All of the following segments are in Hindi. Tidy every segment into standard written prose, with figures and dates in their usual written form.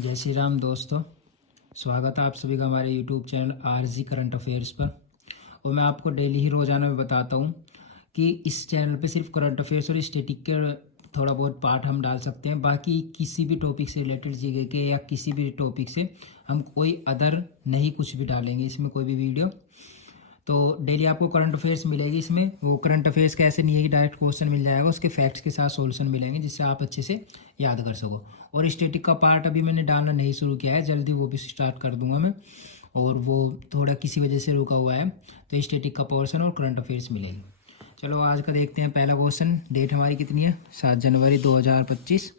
जय श्री राम दोस्तों। स्वागत है आप सभी का हमारे YouTube channel RG current affairs पर। और मैं आपको डेली ही रोज़ाना में बताता हूँ कि इस चैनल पे सिर्फ करंट अफेयर्स और स्टैटिक के थोड़ा बहुत पार्ट हम डाल सकते हैं। बाकी किसी भी टॉपिक से रिलेटेड जीके के या किसी भी टॉपिक से हम कोई अदर नहीं कुछ भी डालेंगे इसमें कोई भी वीडियो। तो डेली आपको करंट अफेयर्स मिलेगी इसमें। वो करंट अफेयर्स का ऐसे नहीं है कि डायरेक्ट क्वेश्चन मिल जाएगा, उसके फैक्ट्स के साथ सॉल्यूशन मिलेंगे जिससे आप अच्छे से याद कर सको। और स्टैटिक का पार्ट अभी मैंने डालना नहीं शुरू किया है, जल्दी वो भी स्टार्ट कर दूंगा मैं। और वो थोड़ा किसी वजह से रुका हुआ है, तो स्टैटिक का पोर्शन और करंट अफेयर्स मिलेगी। चलो आज का देखते हैं पहला क्वेश्चन। डेट हमारी कितनी है? 7 जनवरी 2025।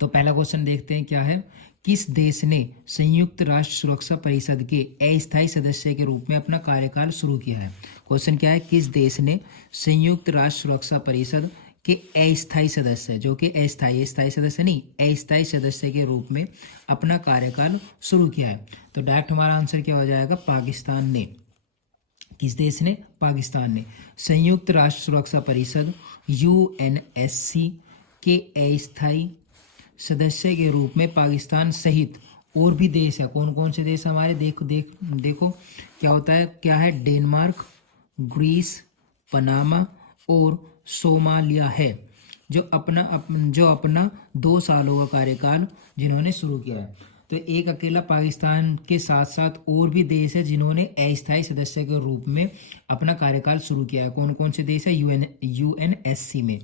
तो पहला क्वेश्चन देखते हैं क्या है। किस देश ने संयुक्त राष्ट्र सुरक्षा परिषद के अस्थायी सदस्य के रूप में अपना कार्यकाल शुरू किया है? क्वेश्चन क्या है, किस देश ने संयुक्त राष्ट्र सुरक्षा परिषद के अस्थायी सदस्य, जो कि अस्थायी सदस्य नहीं, अस्थायी सदस्य के रूप में अपना कार्यकाल शुरू किया है? तो डायरेक्ट हमारा आंसर क्या हो जाएगा? पाकिस्तान ने। किस देश ने? पाकिस्तान ने संयुक्त राष्ट्र सुरक्षा परिषद यूएनएससी के अस्थायी सदस्य के रूप में पाकिस्तान सहित और भी देश है। कौन कौन से देश हमारे? देखो क्या होता है, क्या है? डेनमार्क, ग्रीस, पनामा और सोमालिया है, जो अपना 2 सालों का कार्यकाल जिन्होंने शुरू किया है। तो एक अकेला पाकिस्तान के साथ साथ और भी देश है जिन्होंने अस्थायी सदस्य के रूप में अपना कार्यकाल शुरू किया है। कौन कौन से देश है यूएनएससी में?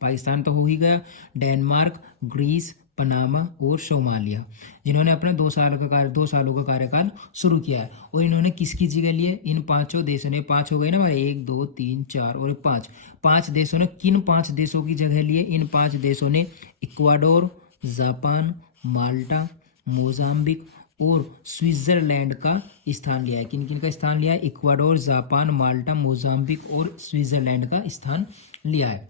पाकिस्तान तो हो ही गया, डेनमार्क, ग्रीस, पनामा और सोमालिया, जिन्होंने अपना 2 सालों का कार्यकाल शुरू किया है। और इन्होंने किसकी जगह लिए? इन 5 देशों ने, 5 हो गए ना हमारे, 1 2 3 4 और 5 देशों ने किन 5 देशों की जगह लिए? इन 5 देशों ने इक्वाडोर, जापान, माल्टा, मोजाम्बिक और स्विट्जरलैंड का स्थान लिया है। किन किन का स्थान लिया है? इक्वाडोर, जापान, माल्टा, मोजाम्बिक और स्विट्जरलैंड का स्थान लिया है।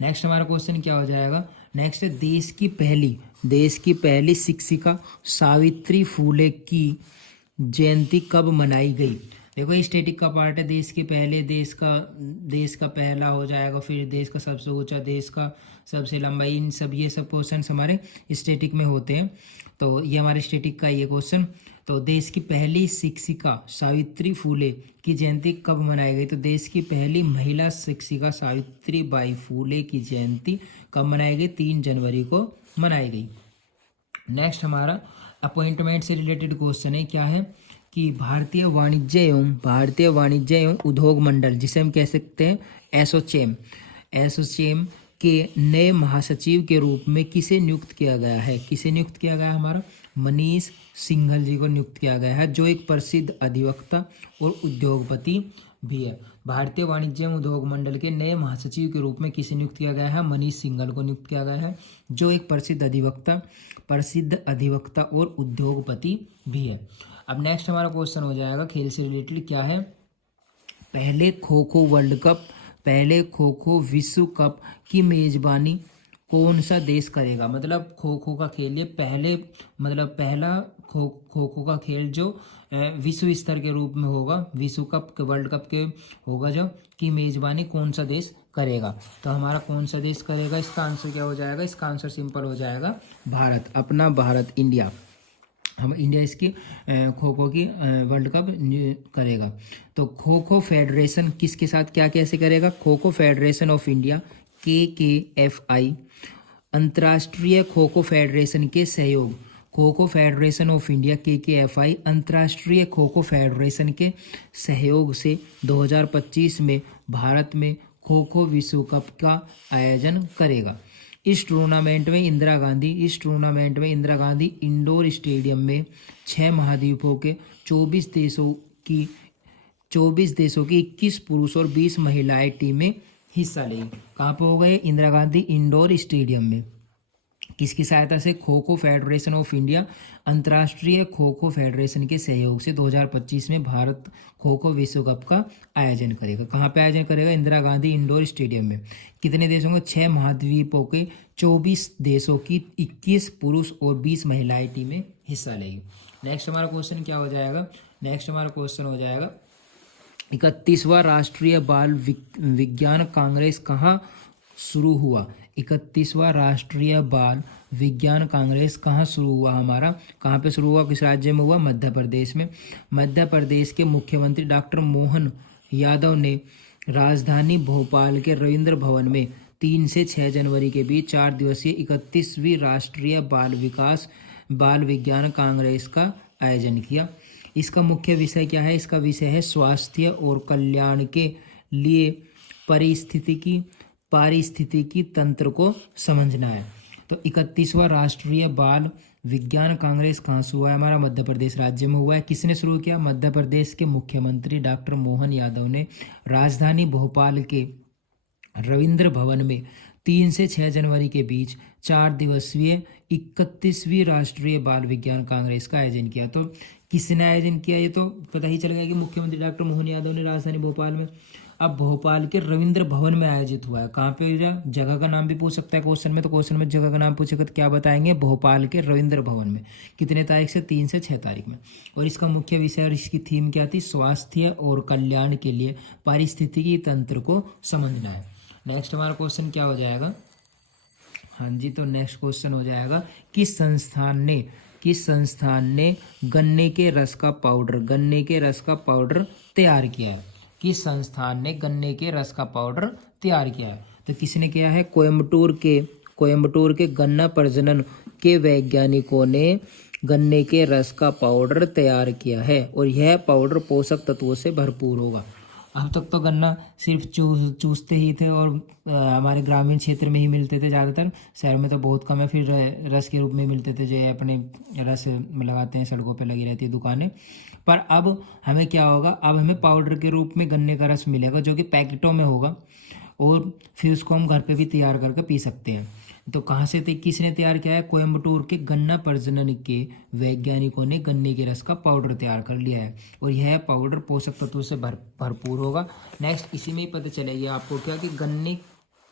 नेक्स्ट हमारा क्वेश्चन क्या हो जाएगा? नेक्स्ट है, देश की पहली शिक्षिका सावित्री फुले की जयंती कब मनाई गई? देखो ये स्टैटिक का पार्ट है। देश का पहला हो जाएगा, फिर देश का सबसे ऊंचा, देश का सबसे लंबा, ये सब क्वेश्चन हमारे स्टैटिक में होते हैं। तो ये हमारे स्टैटिक का ये क्वेश्चन। तो देश की पहली शिक्षिका सावित्री फुले की जयंती कब मनाई गई? तो देश की पहली महिला शिक्षिका सावित्री बाई फुले की जयंती कब मनाई गई? 3 जनवरी को मनाई गई। नेक्स्ट हमारा अपॉइंटमेंट से रिलेटेड क्वेश्चन है। क्या है कि भारतीय वाणिज्य एवं उद्योग मंडल, जिसे हम कह सकते हैं एसोचैम के नए महासचिव के रूप में किसे नियुक्त किया गया है? किसे नियुक्त किया गया? हमारा मनीष सिंघल जी को नियुक्त किया गया है, जो एक प्रसिद्ध अधिवक्ता और उद्योगपति भी है। भारतीय वाणिज्य एवं उद्योग मंडल के नए महासचिव के रूप में किसे नियुक्त किया गया है? मनीष सिंघल को नियुक्त किया गया है, जो एक प्रसिद्ध अधिवक्ता और उद्योगपति भी है। अब नेक्स्ट हमारा क्वेश्चन हो जाएगा खेल से रिलेटेड। क्या है? पहले खो खो विश्व कप की मेजबानी कौन सा देश करेगा? मतलब खो खो का खेल, ये पहला खो खो का खेल जो विश्व स्तर के रूप में होगा, विश्व कप के, वर्ल्ड कप के होगा, जो की मेजबानी कौन सा देश करेगा? तो हमारा कौन सा देश करेगा? इसका आंसर क्या हो जाएगा? इसका आंसर सिंपल हो जाएगा, भारत। अपना भारत, इंडिया। इंडिया इसकी खो खो की वर्ल्ड कप करेगा। तो खो खो फेडरेशन किसके साथ क्या कैसे करेगा? Kho kho federation of India KKFI अंतर्राष्ट्रीय खो खो फेडरेशन के सहयोग, kho kho federation of India KKFI अंतर्राष्ट्रीय खो खो फेडरेशन के सहयोग से 2025 में भारत में खो खो विश्व कप का आयोजन करेगा। इस टूर्नामेंट में इंदिरा गांधी इंडोर स्टेडियम में 6 महाद्वीपों के 24 देशों की 21 पुरुष और 20 महिलाएं टीमें हिस्सा लेंगी। कहाँ पे होगा ये? इंदिरा गांधी इंडोर स्टेडियम में। किसकी सहायता से? Kho kho federation of India अंतर्राष्ट्रीय खो खो फेडरेशन के सहयोग से 2025 में भारत खो खो विश्व कप का आयोजन करेगा। कहाँ पे आयोजन करेगा? इंदिरा गांधी इंडोर स्टेडियम में। कितने देशों के? 6 महाद्वीपों के 24 देशों की 21 पुरुष और 20 महिलाएं टीमें हिस्सा लेगी। नेक्स्ट हमारा क्वेश्चन क्या हो जाएगा? नेक्स्ट हमारा क्वेश्चन हो जाएगा 31वां राष्ट्रीय बाल विज्ञान कांग्रेस कहाँ शुरू हुआ? 31वां राष्ट्रीय बाल विज्ञान कांग्रेस कहाँ शुरू हुआ हमारा, कहाँ पे शुरू हुआ, किस राज्य में हुआ, मध्य प्रदेश में। मध्य प्रदेश के मुख्यमंत्री डॉक्टर मोहन यादव ने राजधानी भोपाल के रविंद्र भवन में 3 से 6 जनवरी के बीच 4 दिवसीय 31वीं राष्ट्रीय बाल विज्ञान कांग्रेस का आयोजन किया। इसका मुख्य विषय क्या है, इसका विषय है स्वास्थ्य और कल्याण के लिए पारिस्थितिकी तंत्र को समझना है। तो 31वां राष्ट्रीय बाल विज्ञान कांग्रेस कहाँ से हुआ है हमारा, मध्य प्रदेश राज्य में हुआ है। किसने शुरू किया, मध्य प्रदेश के मुख्यमंत्री डॉक्टर मोहन यादव ने राजधानी भोपाल के रविंद्र भवन में 3 से 6 जनवरी के बीच 4 दिवसीय 31वीं राष्ट्रीय बाल विज्ञान कांग्रेस का आयोजन किया। तो किसने आयोजन किया, ये तो पता ही चल गया कि मुख्यमंत्री डॉक्टर मोहन यादव ने राजधानी भोपाल में। अब भोपाल के रविंद्र भवन में आयोजित हुआ है। कहाँ पे हुआ, जगह का नाम भी पूछ सकता है क्वेश्चन में, तो क्वेश्चन में जगह का नाम पूछेगा तो क्या बताएंगे, भोपाल के रविंद्र भवन में। कितने तारीख से, 3 से 6 तारीख में। और इसका मुख्य विषय और इसकी थीम क्या थी, स्वास्थ्य और कल्याण के लिए पारिस्थितिकी तंत्र को समझना है। नेक्स्ट हमारा क्वेश्चन क्या हो जाएगा, हाँ जी, तो नेक्स्ट क्वेश्चन हो जाएगा किस संस्थान ने गन्ने के रस का पाउडर तैयार किया है, किस संस्थान ने गन्ने के रस का पाउडर तैयार किया है। तो किसने किया है, कोयम्बटूर के गन्ना प्रजनन के वैज्ञानिकों ने गन्ने के रस का पाउडर तैयार किया है और यह पाउडर पोषक तत्वों से भरपूर होगा। अब तक तो गन्ना सिर्फ चूसते ही थे और हमारे ग्रामीण क्षेत्र में ही मिलते थे ज़्यादातर, शहर में तो बहुत कम है। फिर रस के रूप में मिलते थे, जो अपने रस लगाते हैं, सड़कों पे लगी रहती है दुकानें। पर अब हमें क्या होगा, अब हमें पाउडर के रूप में गन्ने का रस मिलेगा जो कि पैकेटों में होगा और फिर उसको हम घर पे भी तैयार करके पी सकते हैं। तो कहाँ से किसने तैयार किया है, कोयम्बटूर के गन्ना प्रजनन के वैज्ञानिकों ने गन्ने के रस का पाउडर तैयार कर लिया है और यह पाउडर पोषक तत्वों से भरपूर होगा। नेक्स्ट इसी में ही पता चलेगा आपको क्या कि गन्ने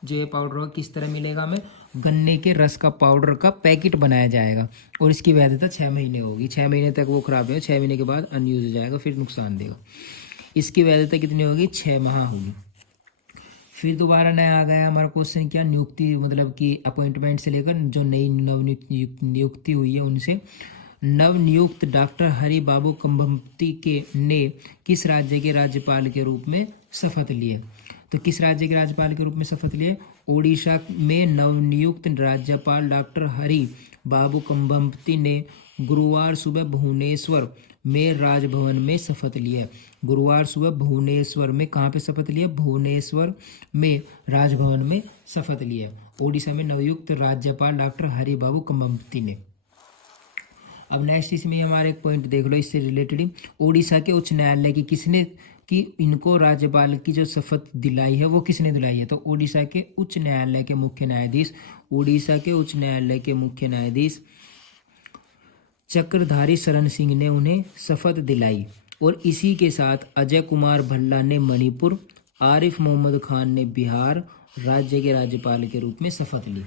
जो ये पाउडर होगा किस तरह मिलेगा हमें, गन्ने के रस का पाउडर का पैकेट बनाया जाएगा और इसकी वैधता 6 महीने होगी। 6 महीने तक वो खराब है, 6 महीने के बाद अनयूज हो जाएगा, फिर नुकसान देगा। इसकी वैधता कितनी होगी, 6 माह होगी। फिर दोबारा नया आ गया हमारा क्वेश्चन, क्या नियुक्ति, मतलब कि अपॉइंटमेंट से लेकर जो नई नियुक्ति हुई है उनसे। नवनियुक्त डॉक्टर हरि बाबू कंबम्पति ने किस राज्य के राज्यपाल के रूप में शपथ लिए। तो किस राज्य के राज्यपाल के रूप में शपथ लिए, ओडिशा में नवनियुक्त राज्यपाल डॉक्टर हरि बाबू कंबम्पति ने गुरुवार सुबह भुवनेश्वर में राजभवन में शपथ लिया। गुरुवार सुबह भुवनेश्वर में कहाँ पे शपथ लिया, भुवनेश्वर में राजभवन में शपथ लिया ओडिशा में नवयुक्त राज्यपाल डॉक्टर हरि बाबू कंबम्पति ने। अब नेक्स्ट इसमें हमारे एक पॉइंट देख लो इससे रिलेटेड ही, ओडिशा के उच्च न्यायालय की किसने कि इनको राज्यपाल की जो शपथ दिलाई है वो किसने दिलाई है। तो ओडिशा के उच्च न्यायालय के मुख्य न्यायाधीश चक्रधारी शरण सिंह ने उन्हें शपथ दिलाई और इसी के साथ अजय कुमार भल्ला ने मणिपुर, आरिफ मोहम्मद खान ने बिहार राज्य के राज्यपाल के रूप में शपथ ली।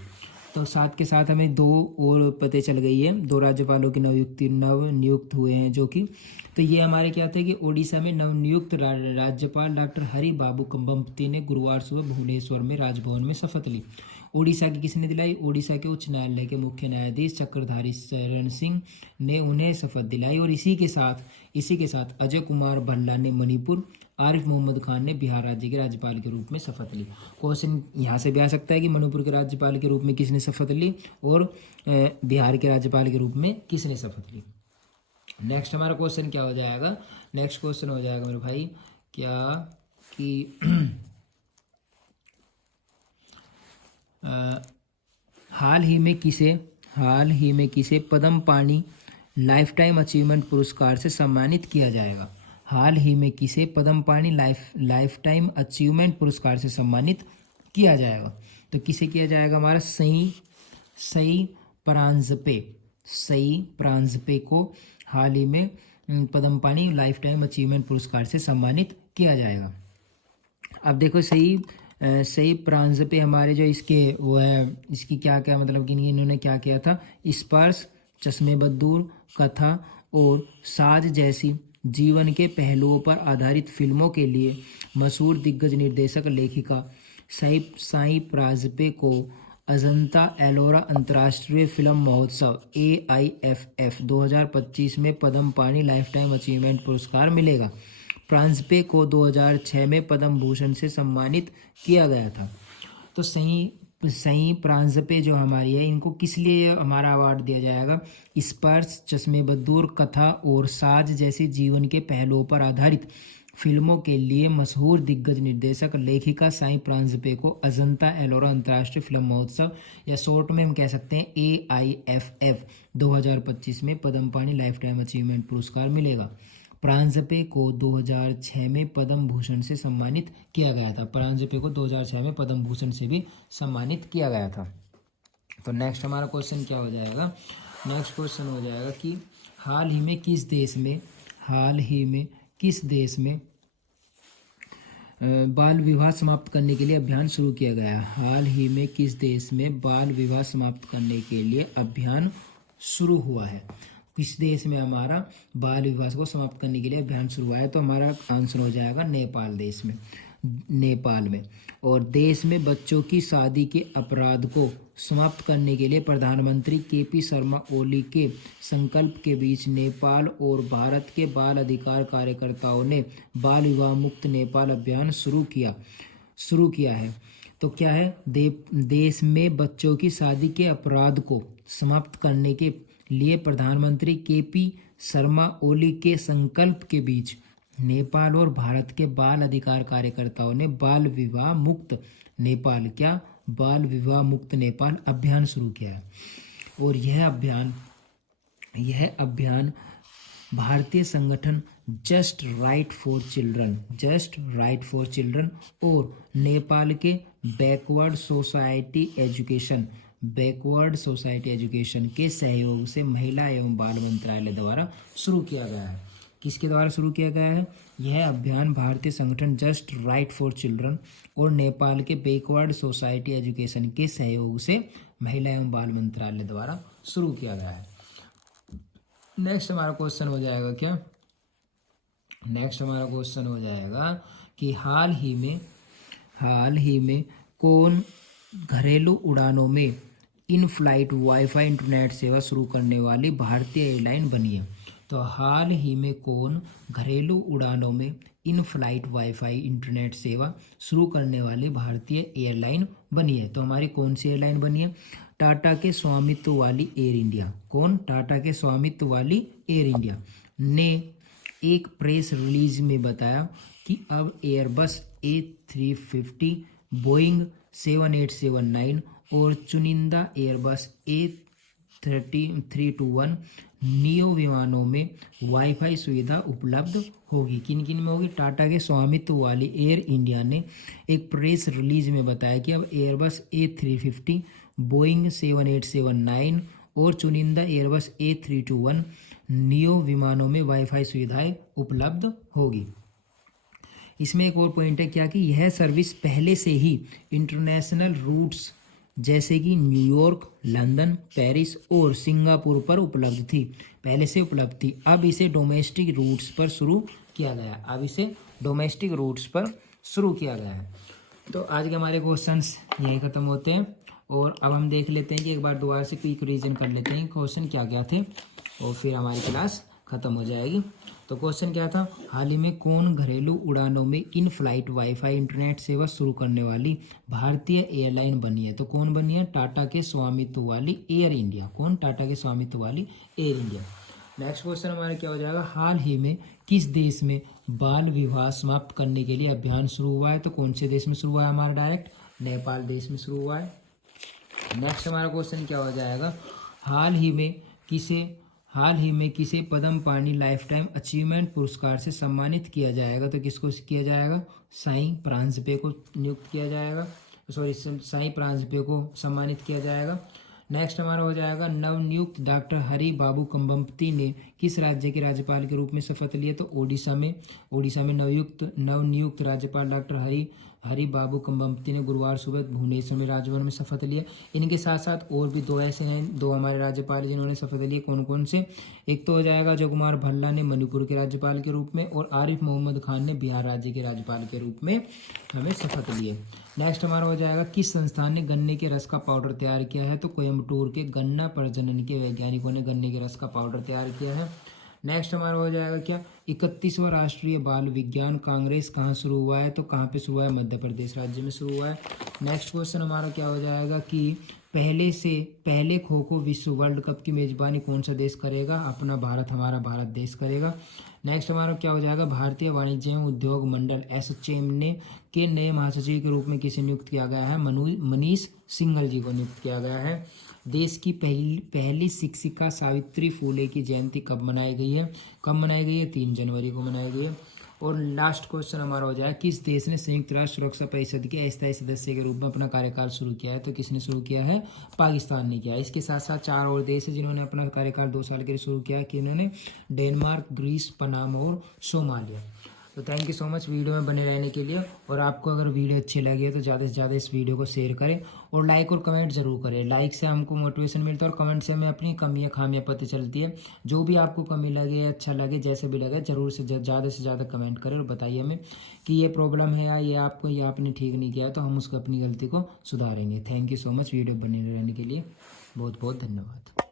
तो साथ के साथ हमें 2 और पते चल गई है, 2 राज्यपालों की नवनियुक्त हुए हैं जो कि, तो ये हमारे क्या थे कि ओडिशा में नवनियुक्त राज्यपाल डॉक्टर हरि बाबू कंबम्पति ने गुरुवार सुबह भुवनेश्वर में राजभवन में शपथ ली। ओडिशा की किसने दिलाई, ओडिशा के उच्च न्यायालय के मुख्य न्यायाधीश चक्रधारी शरण सिंह ने उन्हें शपथ दिलाई और इसी के साथ अजय कुमार भल्ला ने मणिपुर, आरिफ मोहम्मद खान ने बिहार राज्य के राज्यपाल के रूप में शपथ ली। क्वेश्चन यहाँ से भी आ सकता है कि मणिपुर के राज्यपाल के रूप में किसने शपथ ली और बिहार के राज्यपाल के रूप में किसने शपथ ली। नेक्स्ट हमारा क्वेश्चन क्या हो जाएगा, नेक्स्ट क्वेश्चन हो जाएगा मेरे भाई क्या कि हाल ही में किसे पद्म पाणि लाइफ टाइम अचीवमेंट पुरस्कार से सम्मानित किया जाएगा। हाल ही में किसे पद्म पाणि लाइफ टाइम अचीवमेंट पुरस्कार से सम्मानित किया जाएगा। तो किसे किया जाएगा, हमारा सई परांजपे को हाल ही में पद्म पाणि लाइफ टाइम अचीवमेंट पुरस्कार से सम्मानित किया जाएगा। अब देखो सही परांजपे हमारे जो इसके वो है, इसकी क्या क्या मतलब कि इन्होंने क्या किया था, स्पर्श, चश्मे बद्दूर, कथा और साज जैसी जीवन के पहलुओं पर आधारित फिल्मों के लिए मशहूर दिग्गज निर्देशक लेखिका साई परांजपे को अजंता एलोरा अंतर्राष्ट्रीय फिल्म महोत्सव AIFF 2025 में पद्म पाणि लाइफ टाइम अचीवमेंट पुरस्कार मिलेगा। प्रांजपे को 2006 में पद्म भूषण से सम्मानित किया गया था। तो सही प्रांजपे जो हमारी है, इनको किस लिए हमारा अवार्ड दिया जाएगा? स्पर्श, चश्मे बदूर, कथा और साज जैसे जीवन के पहलुओं पर आधारित फिल्मों के लिए मशहूर दिग्गज निर्देशक लेखिका साई प्रांजपे को अजंता एलोरा अंतर्राष्ट्रीय फिल्म महोत्सव या शॉर्ट में हम कह सकते हैं AIFF 2025 में पद्म पाणि लाइफ टाइम अचीवमेंट पुरस्कार मिलेगा। प्रांजपे को 2006 में पद्म भूषण से सम्मानित किया गया था। प्रांजपे को 2006 में पद्म भूषण से भी सम्मानित किया गया था। तो नेक्स्ट हमारा क्वेश्चन क्या हो जाएगा? नेक्स्ट क्वेश्चन हो जाएगा कि हाल ही में किस देश में बाल विवाह समाप्त करने के लिए अभियान शुरू किया गया है? हाल ही में किस देश में बाल विवाह समाप्त करने के लिए अभियान शुरू हुआ है? किस देश में हमारा बाल विवाह को समाप्त करने के लिए अभियान शुरू हुआ है? तो हमारा आंसर हो जाएगा नेपाल में। और देश में बच्चों की शादी के अपराध को समाप्त करने के लिए प्रधानमंत्री KP शर्मा ओली के संकल्प के बीच नेपाल और भारत के बाल अधिकार कार्यकर्ताओं ने बाल विवाह मुक्त नेपाल अभियान शुरू किया है। तो क्या है? देश में बच्चों की शादी के अपराध को समाप्त करने के लिए प्रधानमंत्री KP शर्मा ओली के संकल्प के बीच नेपाल और भारत के बाल अधिकार कार्यकर्ताओं ने बाल विवाह मुक्त नेपाल अभियान शुरू किया है। और यह अभियान भारतीय संगठन जस्ट राइट फॉर चिल्ड्रन और नेपाल के बैकवर्ड सोसाइटी एजुकेशन के सहयोग से महिला एवं बाल मंत्रालय द्वारा शुरू किया गया है। किसके द्वारा शुरू किया गया है? यह अभियान भारतीय संगठन जस्ट राइट फॉर चिल्ड्रन और नेपाल के बैकवर्ड सोसाइटी एजुकेशन के सहयोग से महिला एवं बाल मंत्रालय द्वारा शुरू किया गया है। नेक्स्ट हमारा क्वेश्चन हो जाएगा क्या? नेक्स्ट हमारा क्वेश्चन हो जाएगा कि हाल ही में कौन घरेलू उड़ानों में इन फ्लाइट वाईफाई इंटरनेट सेवा शुरू करने वाली भारतीय एयरलाइन बनी है? तो हाल ही में कौन घरेलू उड़ानों में इन फ्लाइट वाईफाई इंटरनेट सेवा शुरू करने वाली भारतीय एयरलाइन बनी है? तो हमारी कौन सी एयरलाइन बनी है? टाटा के स्वामित्व वाली एयर इंडिया। कौन? टाटा के स्वामित्व वाली एयर इंडिया ने एक प्रेस रिलीज में बताया कि अब एयरबस A350, बोइंग 7879 और चुनिंदा एयरबस A321 नियो विमानों में वाईफाई सुविधा उपलब्ध होगी। किन किन में होगी? टाटा के स्वामित्व वाली एयर इंडिया ने एक प्रेस रिलीज में बताया कि अब एयरबस A350, बोइंग 7879 और चुनिंदा एयरबस A321 नियो विमानों में वाईफाई सुविधाएं उपलब्ध होगी। इसमें एक और पॉइंट है क्या कि यह सर्विस पहले से ही इंटरनेशनल रूट्स जैसे कि न्यूयॉर्क, लंदन, पेरिस और सिंगापुर पर उपलब्ध थी, पहले से उपलब्ध थी। अब इसे डोमेस्टिक रूट्स पर शुरू किया गया है। तो आज के हमारे क्वेश्चंस यही खत्म होते हैं और अब हम देख लेते हैं कि एक बार दोबारा से क्विक रिवीजन कर लेते हैं क्वेश्चन क्या क्या थे और फिर हमारी क्लास खत्म हो जाएगी। तो क्वेश्चन क्या था? हाल ही में कौन घरेलू उड़ानों में इन फ्लाइट वाईफाई इंटरनेट सेवा शुरू करने वाली भारतीय एयरलाइन बनी है? तो कौन बनी है? टाटा के स्वामित्व वाली एयर इंडिया। कौन? टाटा के स्वामित्व वाली एयर इंडिया। नेक्स्ट क्वेश्चन हमारा क्या हो जाएगा? हाल ही में किस देश में बाल विवाह समाप्त करने के लिए अभियान शुरू हुआ है? तो कौन से देश में शुरू हुआ है? हमारा डायरेक्ट नेपाल देश में शुरू हुआ है। नेक्स्ट हमारा क्वेश्चन क्या हो जाएगा? हाल ही में किसे पद्म पाणि लाइफ टाइम अचीवमेंट पुरस्कार से सम्मानित किया जाएगा? तो किसको किया जाएगा? साई प्रांजपे को नियुक्त किया जाएगा, साई प्रांजपे को सम्मानित किया जाएगा। नेक्स्ट हमारा हो जाएगा नवनियुक्त डॉक्टर हरि बाबू कंबम्पति ने किस राज्य के राज्यपाल के रूप में शपथ लिए? तो ओडिशा में नवनियुक्त राज्यपाल डॉक्टर हरि हरि बाबू कंबम्पति ने गुरुवार सुबह भुवनेश्वर में राजभवन में शपथ लिया। इनके साथ साथ और भी दो ऐसे हैं, दो हमारे राज्यपाल जिन्होंने शपथ लिया। कौन कौन से? एक तो हो जाएगा जयकुमार भल्ला ने मणिपुर के राज्यपाल के रूप में, और आरिफ मोहम्मद खान ने बिहार राज्य के राज्यपाल के रूप में हमें शपथ लिए। नेक्स्ट हमारा हो जाएगा किस संस्थान ने गन्ने के रस का पाउडर तैयार किया है? तो कोयम्बटूर के गन्ना प्रजनन के वैज्ञानिकों ने गन्ने के रस का पाउडर तैयार किया है। नेक्स्ट हमारा हो जाएगा क्या? 31वां राष्ट्रीय बाल विज्ञान कांग्रेस कहाँ शुरू हुआ है? तो कहाँ पे शुरू हुआ है? मध्य प्रदेश राज्य में शुरू हुआ है। नेक्स्ट क्वेश्चन हमारा क्या हो जाएगा कि पहले खो खो विश्व वर्ल्ड कप की मेजबानी कौन सा देश करेगा? अपना भारत, हमारा भारत देश करेगा। नेक्स्ट हमारा क्या हो जाएगा? भारतीय वाणिज्य एवं उद्योग मंडल एसोचैम ने के नए महासचिव के रूप में किसे नियुक्त किया गया है? मनीष सिंघल जी को नियुक्त किया गया है। देश की पहली शिक्षिका सावित्री फुले की जयंती कब मनाई गई है? कब मनाई गई है? 3 जनवरी को मनाई गई है। और लास्ट क्वेश्चन हमारा हो जाए किस देश ने संयुक्त राष्ट्र सुरक्षा परिषद के अस्थायी सदस्य के रूप में अपना कार्यकाल शुरू किया है? तो किसने शुरू किया है? पाकिस्तान ने किया है। इसके साथ साथ 4 और देश है जिन्होंने अपना कार्यकाल 2 साल के लिए शुरू किया है, कि उन्होंने डेनमार्क, ग्रीस, पनामा और सोमालिया। तो thank you so much video में बने रहने के लिए। और आपको अगर वीडियो अच्छी लगी तो ज़्यादा से ज़्यादा इस वीडियो को शेयर करें और लाइक और कमेंट जरूर करें। लाइक से हमको मोटिवेशन मिलता है और कमेंट से हमें अपनी कमियां खामियां पता चलती है। जो भी आपको कमी लगे, अच्छा लगे, जैसे भी लगे, ज़रूर से ज़्यादा कमेंट करें और बताइए हमें कि ये प्रॉब्लम है या ये आपने ठीक नहीं किया, तो हम उसको अपनी गलती को सुधारेंगे। Thank you so much video बने रहने के लिए। बहुत बहुत धन्यवाद।